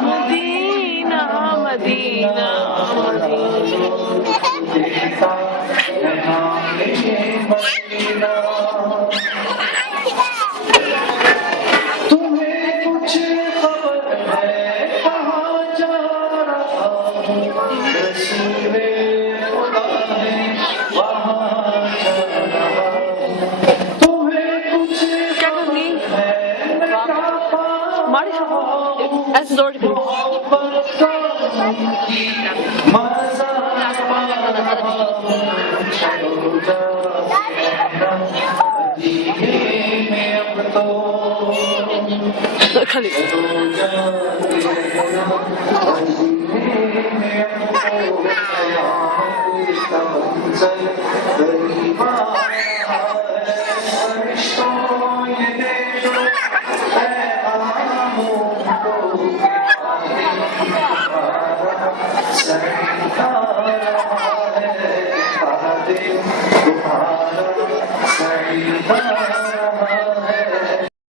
Medina Medina Medina तुम्हें कुछ खबर है कहाँ जा रहा हूँ रसूले खुदा है वहाँ जा रहा हूँ तुम्हें कुछ खबर है मैं क्या पा Ez zor bir Kali.